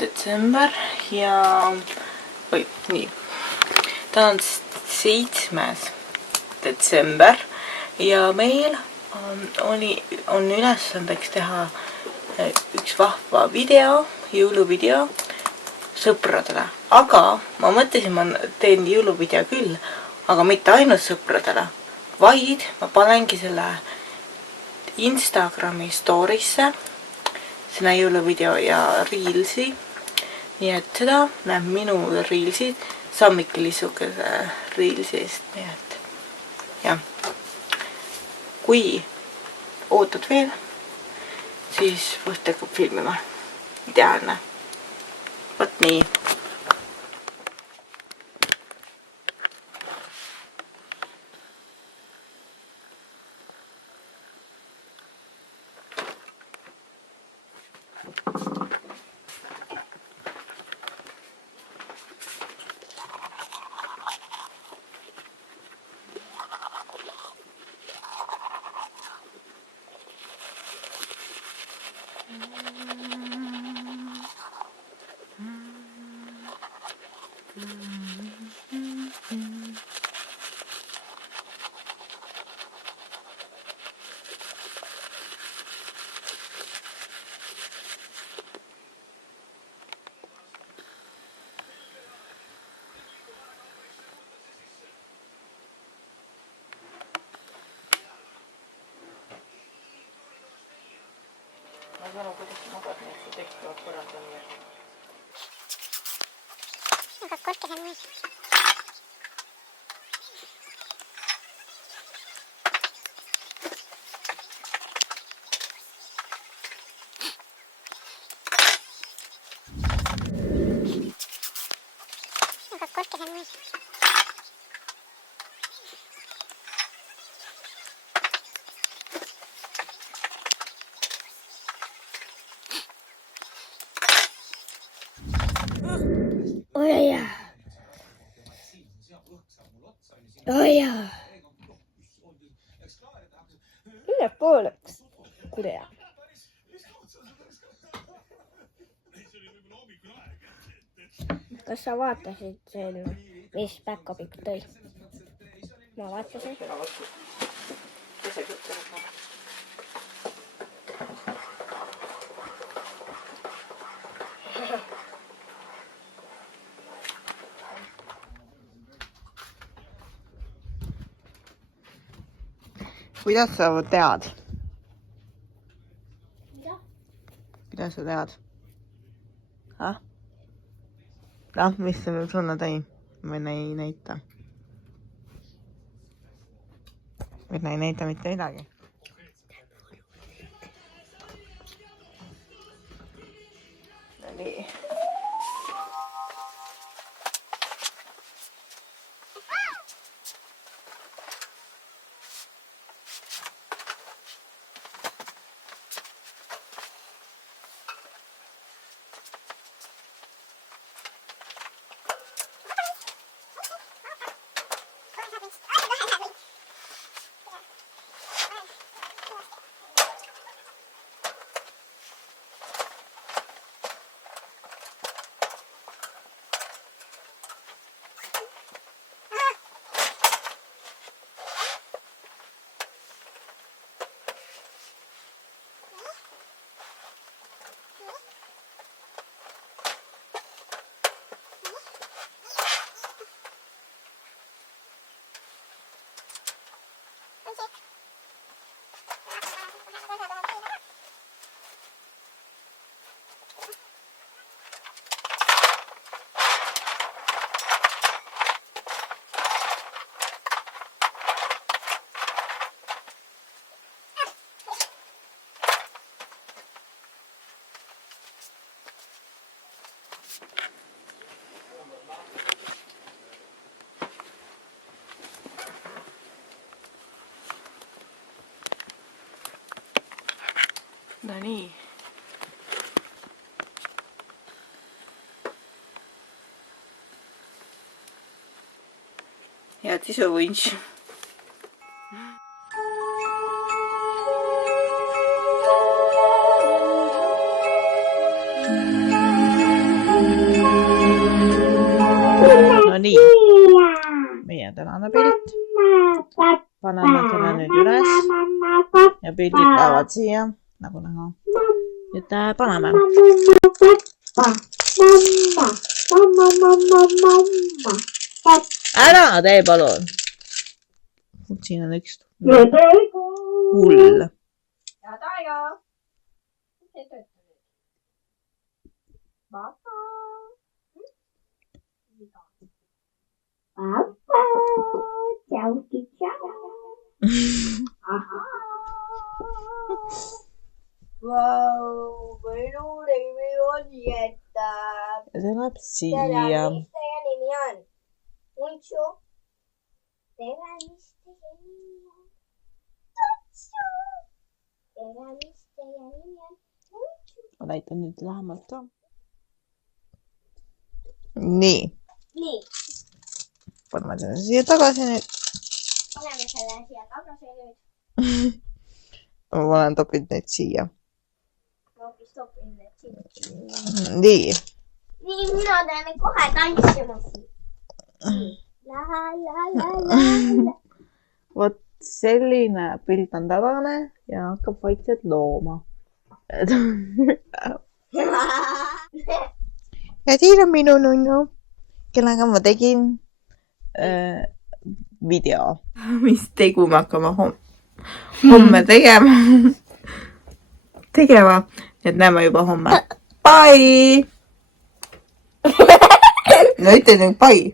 detsember ja nii. Ta on 7. detsember ja meil on ülesandeks teha üks vahva video, jõuluvideo sõpradele. Aga ma mõtlesin, ma teen jõuluvideo küll, aga mitte ainult sõpradele, vaid ma panengi selle Instagrami story'sse, sinna jõuluvideo ja reelsi. Nii et seda näeb minu reelsid, sammikilisukese reelsist. Nii et jah, kui ootad veel, siis võite hakkab filmima. Ideaalne. Võt nii. Ma saan aru, kuidas magad, nii et see tekst peab korraldama veel. Aga korke see mõis. Aga korke see mõis. Oi jaa. Oi jaa. Mille pooleks? Kuule. Kas sa vaatasid selle, mis backupik tõi? Ma vaatasin. Kuidas sa tead? Mida? Kuidas sa tead? Mis see nüüd sulle tõi? Või ei näita? Või ei näita mitte midagi? No nii. No nii. Head isuvunš. no nii, meie tänane pilt. Paneme selle nüüd üles ja pildid lähevad siia, nagu näha. Nüüd paneme. Ära tee palun. Siin on üks hull. Ja Taja. Papa. Papa. Ciao, ciao. Aha. Wow, minul nimi on Jetta. Ja see läheb siia. Mis teie nimi on? Muntsu. Tere, mis teie nimi on? Tatsu. Tere, mis teie nimi on? Muntsu. Ma näitan nüüd lähemalt ka. Nii. Nii. Paneme selle siia tagasi nüüd. Paneme selle siia tagasi nüüd. Ma olen topinud neid siia. Ma hoopis topin need siia. Nii. Nii, mina teen kohe tantsima. La la la la la. Vot selline pilt on tänane ja hakkab vaikselt looma. Ja siin on minu nunnu, kellega ma tegin video. Mis tegu me hakkame homme tegema. Nii et näeme juba homme. Bye! No ütle nüüd bye.